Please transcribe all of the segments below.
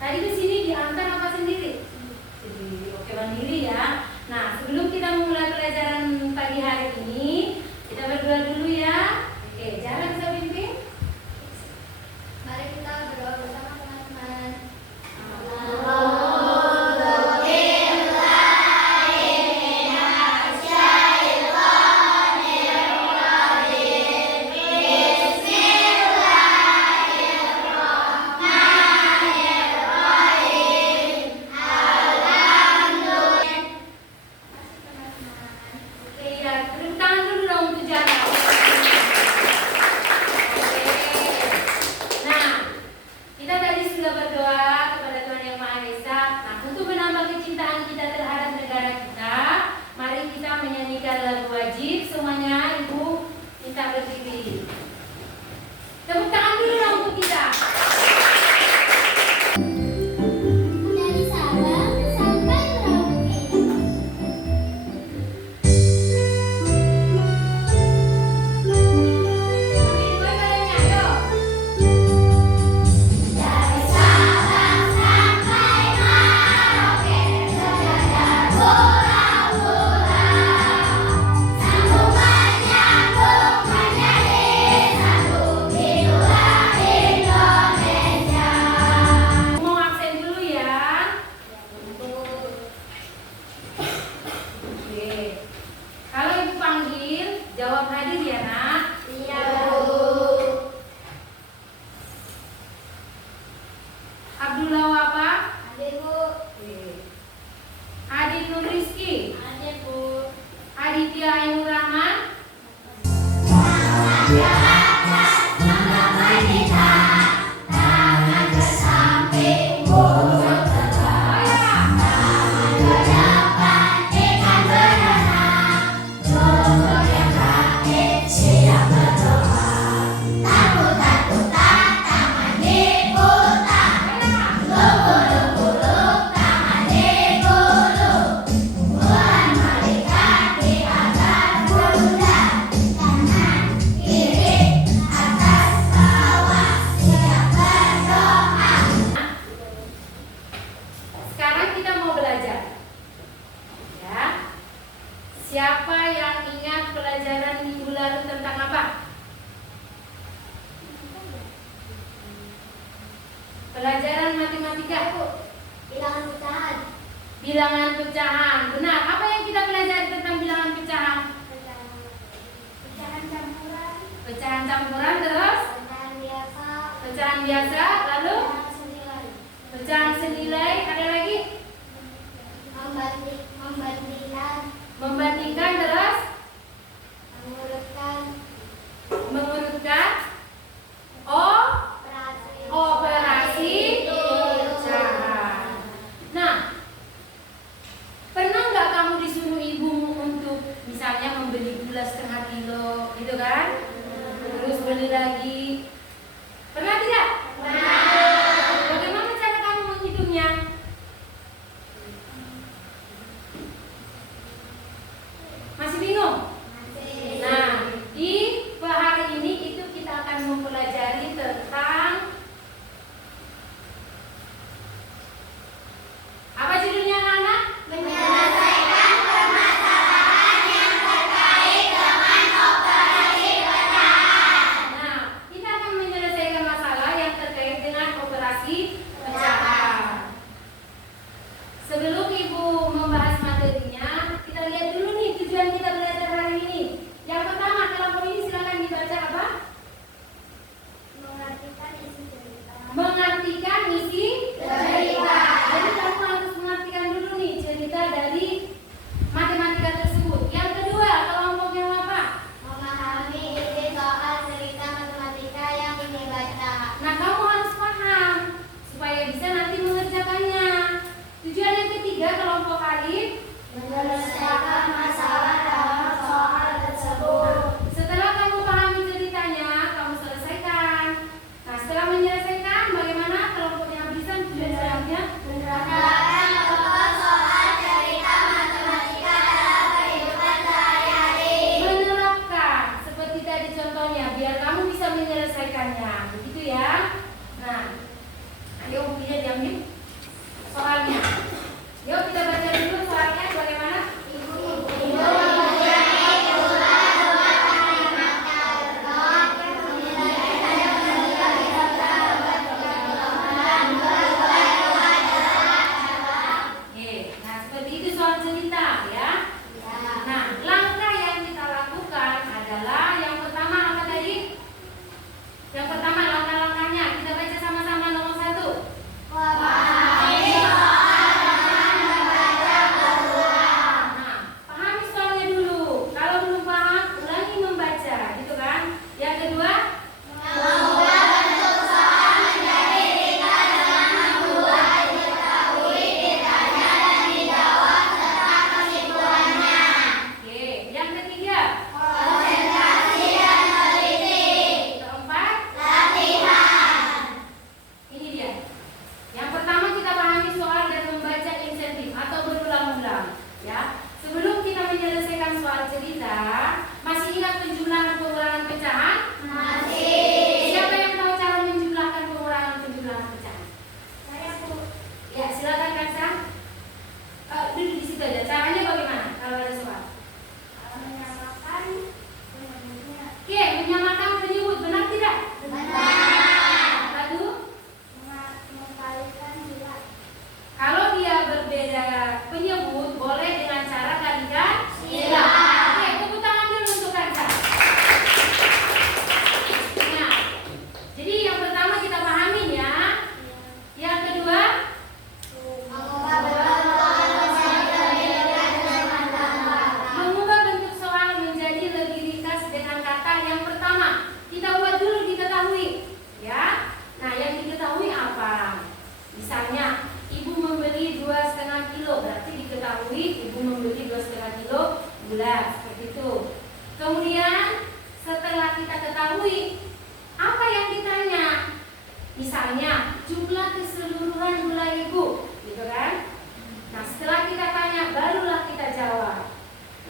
Tadi di sini diantar apa sendiri? Sendiri. Oke, mandiri ya. Nah, sebelum kita memulai pelajaran pagi hari ini, kita berdoa dulu ya. Oke, Zahra bisa pimpin? Mari kita berdoa bersama teman-teman. Oke ya, tepuk tangan dulu dong untuk Zahra. Nah, kita tadi sudah berdoa kepada Tuhan Yang Maha Esa. Nah, untuk menambah kecintaan kita terhadap negara kita, mari kita menyanyikan lagu wajib. Semuanya, Ibu minta berdiri. Tepuk tangan dulu dong untuk kita. Dari Sabang sampai Merauke. Sambil boy badannya, ayo. Dari Sabang sampai Merauke, sejajar pulau-pulau, sambung menyambung menjadi satu, itulah Indonesia. Mau aksen dulu ya. Oke. Kalau Ibu panggil, jawab hadir ya, Nak. Iya, Bu. Abdullah apa? Ada, Bu. Adi Nur Rizky, Ada, Bu. Aditya Ainur Rahman, Tangan ke samping, burung terbang. Tangan ke depan, ikan berenang. Tubuh yang rapi, siap berdoa. Takut-takutan, tangan diputar. Lubuk-lubuk, tangan digulung. Tuhan malaikat di atas bunda. Kanan, kiri, atas, bawah, siap berdoa. Sekarang kita mau belajar. Ya. Siapa yang ingat pelajaran minggu lalu tentang apa? Pelajaran matematika. Bilangan pecahan. Bilangan pecahan. Benar. Apa yang kita pelajari tentang bilangan pecahan? Pecahan campuran. Pecahan campuran terus Pecahan biasa. pecahan biasa, lalu Pecahan senilai. pecahan senilai, ada lagi Membandingkan. membandingkan terus Mengurutkan. mengurutkan Operasi. operasi pecahan. Nah, pernah nggak kamu disuruh ibumu untuk misalnya membeli gula setengah kilo, gitu kan? Terus beli lagi. Pernah tidak? Bagaimana cara kamu menghitungnya? Masih bingung? Nah, di hari ini itu kita akan mempelajari tentang Misalnya, ibu membeli 2,5 kilo, berarti diketahui ibu membeli 2,5 kilo gula, seperti itu. Kemudian setelah kita ketahui, apa yang ditanya? Misalnya, jumlah keseluruhan gula ibu, gitu kan? Nah, setelah kita tanya, barulah kita jawab.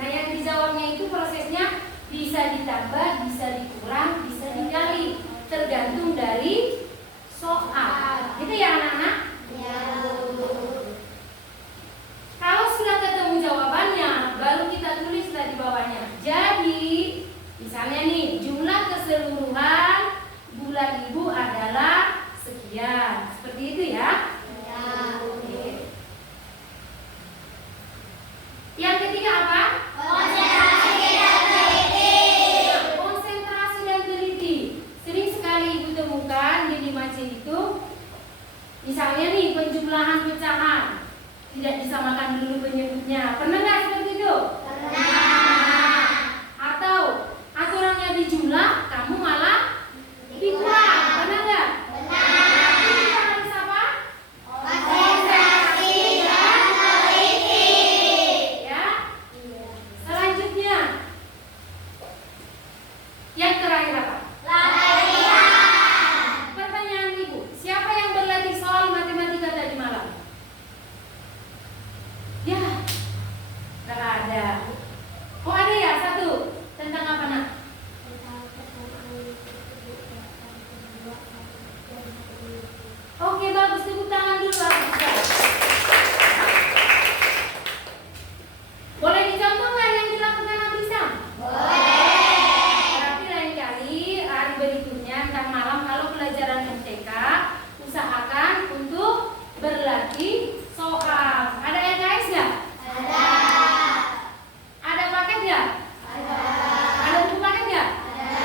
Nah, yang dijawabnya itu prosesnya bisa ditambah, bisa dikurang, bisa dikali, tergantung dari soal. Gitu ya anak-anak? Ya. Kalau sudah ketemu jawabannya, baru kita tulislah di bawahnya. Jadi, misalnya nih, jumlah keseluruhan gula ibu adalah sekian. Seperti itu ya. Ya. Oke. Yang ketiga apa? Konsentrasi dan teliti. Konsentrasi dan teliti. Sering sekali ibu temukan di 5C itu, misalnya nih penjumlahan pecahan tidak disamakan dulu penyebutnya. Pernah nggak seperti itu? Pernah. Atau aturannya dijumlah, kamu malah dikurang. Pernah nggak? Benar. Ini harus apa? Konsentrasi dan teliti. Ya. Selanjutnya, yang terakhir apa? Latihan. Pertanyaan ibu, siapa yang berlatih soal matematika tadi malam? Ya, nggak ada. Oh ada ya, satu. Tentang apa nak? Oke bagus, tepuk tangan dulu. Boleh dicontoh nggak yang dilakukan Abrisa? Tapi lain kali hari berikutnya, ntar malam kalau pelajaran MTK, usahakan untuk berlatih soal. Ada LKS nggak? Ada. Ada paket nggak? Ada. Ada buku paket nggak? Ada.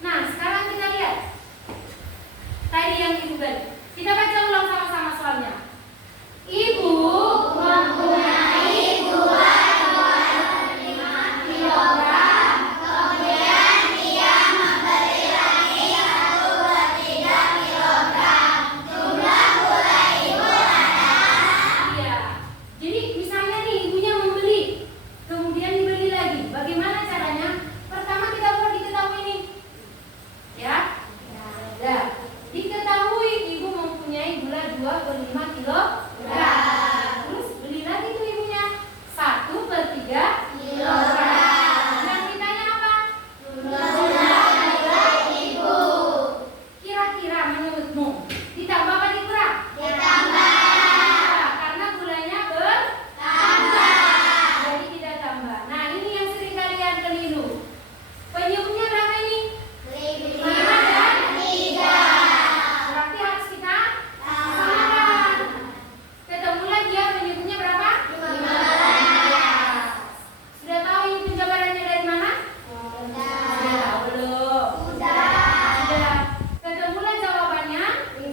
Nah sekarang kita lihat tadi yang ibu beri. Kita baca ulang sama-sama soalnya. Ibu Mempunyai 2,5 kilogram, kemudian dia membeli lagi 1,3 kilogram. Jumlah gula ibu adalah. Iya. Jadi misalnya nih ibunya membeli, kemudian dibeli lagi. Bagaimana caranya? Pertama kita buat diketahui nih. Ya. Nah, diketahui ibu mempunyai gula 2,5 kilogram. Terus beli lagi tuh ibunya 1/3 kilogram. Yang ditanya apa? Jumlah gula ibu. Kira-kira menurutmu ditambah apa dikurang? Ditambah. Karena gulanya bertambah. Jadi tidak tambah. Nah ini yang sering kalian keliru. Penyebutnya berapa ini? 5 dan 3. Berarti harus kita samakan. Ketemu lagi ya penyebutnya berapa? 15. Sudah tahu ini penjabarannya dari mana? Sudah tahu belum? Sudah. Sudah. Ketemulah jawabannya 15.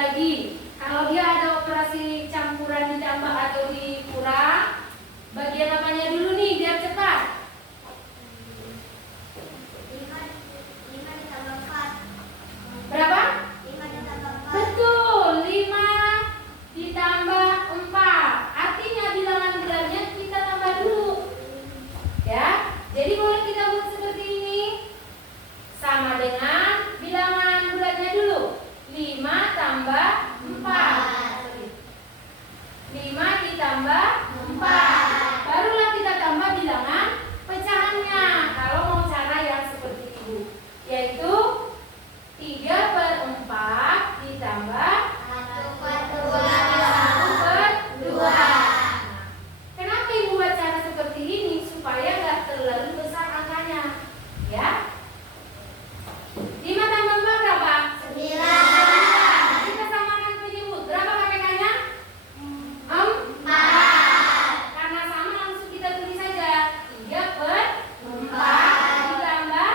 lagi. Kalau dia ada operasi campuran ditambah atau dikurang, bagian apanya dulu nih biar cepat? 5 ditambah 4. Berapa? 5 ditambah 4. Betul, 5 ditambah 4. Artinya bilangan bulannya kita tambah dulu. Ya, jadi boleh kita buat seperti ini. Sama dengan bilangan bulannya dulu. 5 tambah 4. 5 ditambah 4. Barulah kita tambah bilangan pecahannya. Kalau mau cara yang seperti itu, yaitu 3/4 ditambah 1/2. Kenapa ibu buat cara seperti ini? Supaya nggak terlalu besar angkanya, ya. 5 tambah 4 berapa? 9. Kita samakan penyebut. Berapa KPK-nya? 4. Karena sama langsung kita tulis saja. 3/4 ditambah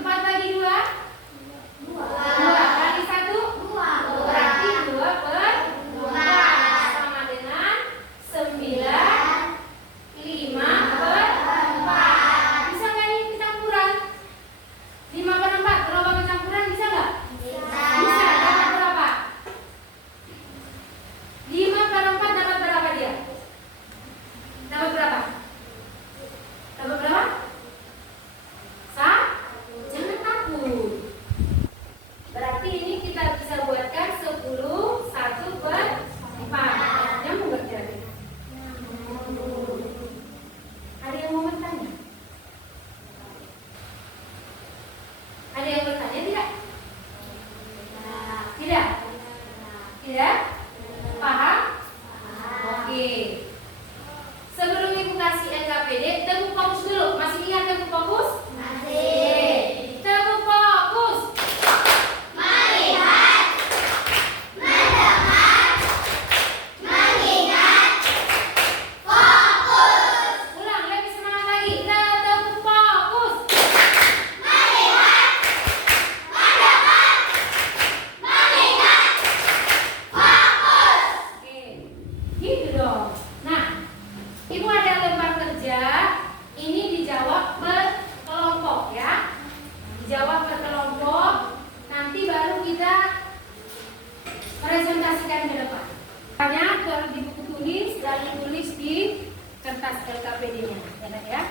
4 bagi 2. 2 kali 1 berarti 2/4 sama dengan 9. 5/4. Bisa nggak ini kecampuran? 5/4 berapa kecampuran, bisa nggak? Bisa. Dapat berapa? 5/4 dapat berapa dia? Dapat berapa? Dapat berapa? Jangan takut. Berarti ini kita bisa buatkan 10 1/4. Nyambung nggak kira-kira? Ada yang mau bertanya? Ada yang bertanya tidak? Tidak? Tidak? Paham? Oke. Sebelum ibu kasih NKPD, tepuk fokus dulu. Masih ingat tepuk fokus? Masih. Tepuk fokus. Melihat, mendengar, mengingat, fokus. Ulang lebih semangat lagi. Tepuk fokus. Melihat, mendengar, mengingat, fokus. Oke. Gitu dong. Nah, ibu ada lembar kerja. Ini dijawab berkelompok ya. Dijawab berkelompok. Nanti baru kita presentasikan ke depan. Hanya kalau di buku tulis dan ditulis di kertas LKPD-nya, ya Nak, ya.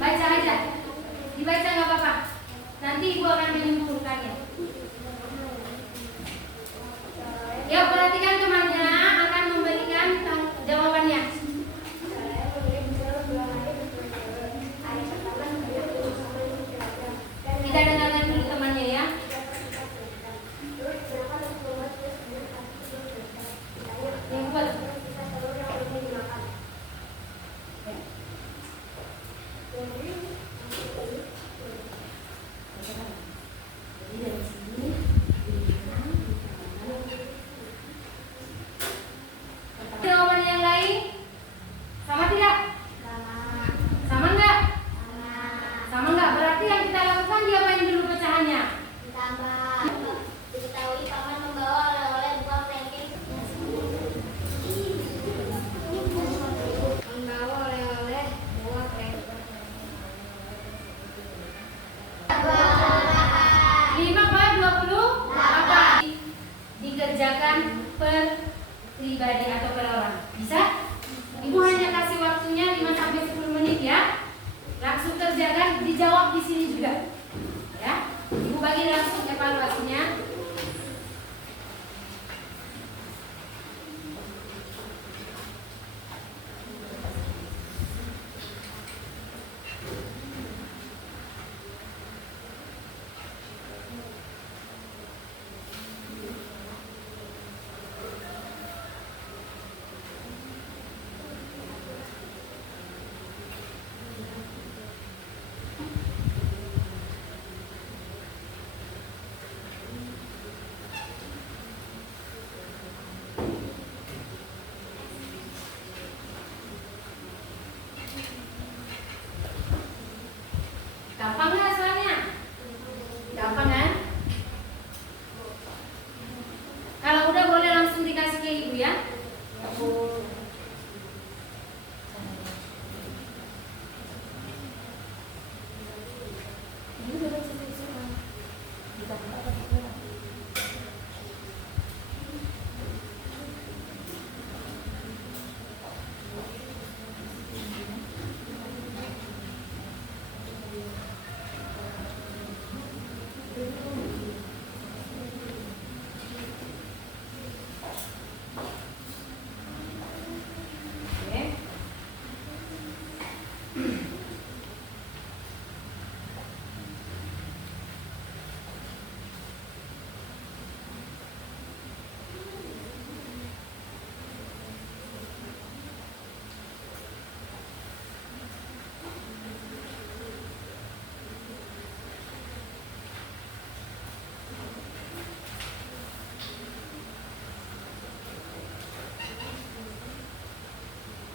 Baca aja, dibaca nggak apa-apa. Nanti ibu akan menyimpulkannya. Ya, perhatikan temannya akan memberikan jawabannya. Kita dengarkan dulu temannya ya. Yang buat. Jawaban yang lain sama tidak? Sama enggak? Sama enggak? Berarti yang kita lakukan diapain dulu pecahannya? Ditambah. Diketahui paman membawa oleh-oleh buah pancake. Membawa oleh-oleh buah pancake. 5/28 dikerjakan per pribadi atau per orang. Bisa? Ibu hanya kasih waktunya 5-10 menit ya. Langsung kerjakan, dijawab di sini juga. Ya. Ibu bagi langsung evaluasinya. Gampang kan? Kalau udah boleh langsung dikasih ke ibu ya. Oke.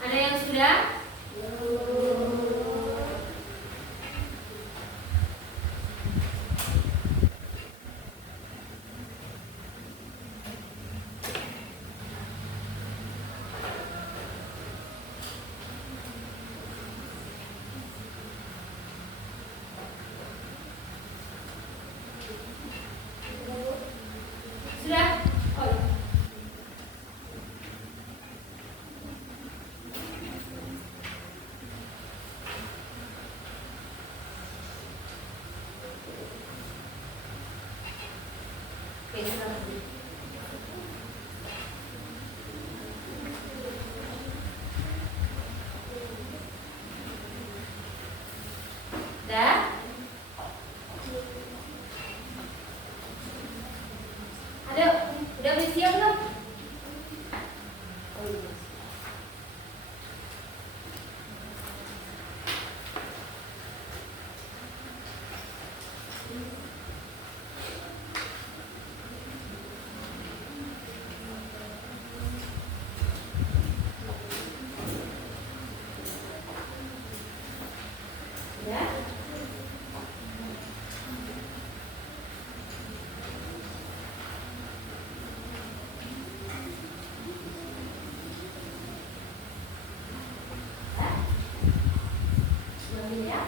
Ada yang sudah? Sudah? Oh. Oke, selamat. Dah? Ada, udah bersiap belum? Oh, iya. Ya. Ya.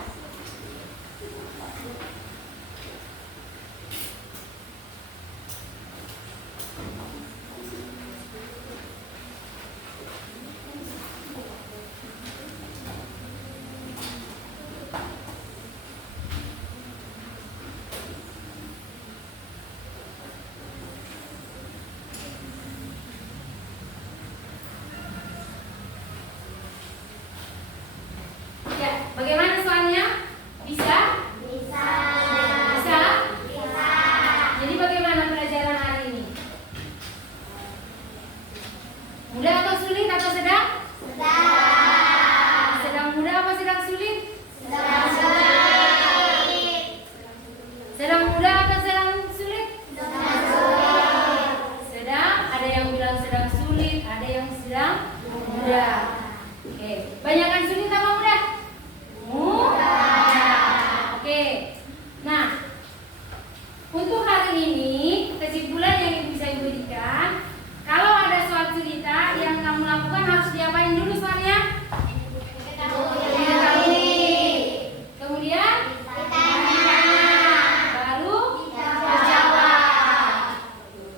Ya, bagaimana soalnya? Bisa? Bisa. Bisa? Bisa. Jadi bagaimana pelajaran hari ini? Mudah atau sulit atau sedang? Sedang. Sedang mudah apa sedang sulit? Sedang sulit. Sedang mudah atau sedang sulit? Sedang sulit. Sedang, ada yang bilang sedang sulit, ada yang sedang mudah. Oke, banyakkan sulit apa mudah? Mudah. Oke. Nah, untuk hari ini kesimpulan yang ibu bisa berikan, kalau ada soal cerita yang kamu lakukan harus diapain dulu soalnya? Diketahui. Kemudian baru dijawab.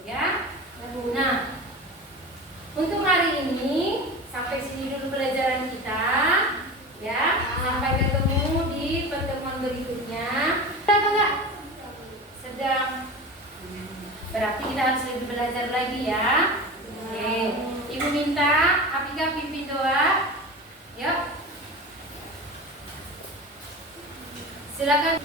Ya. Nah, untuk hari ini sampai sini dulu pelajaran kita. Ya, sampai ketemu di pertemuan berikutnya. Sedang atau enggak? Sedang. Berarti kita harus lebih belajar lagi ya. Oke. Ibu minta Apika pimpin doa. Yuk. Silakan.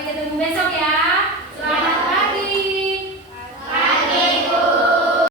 Sampai ketemu besok ya.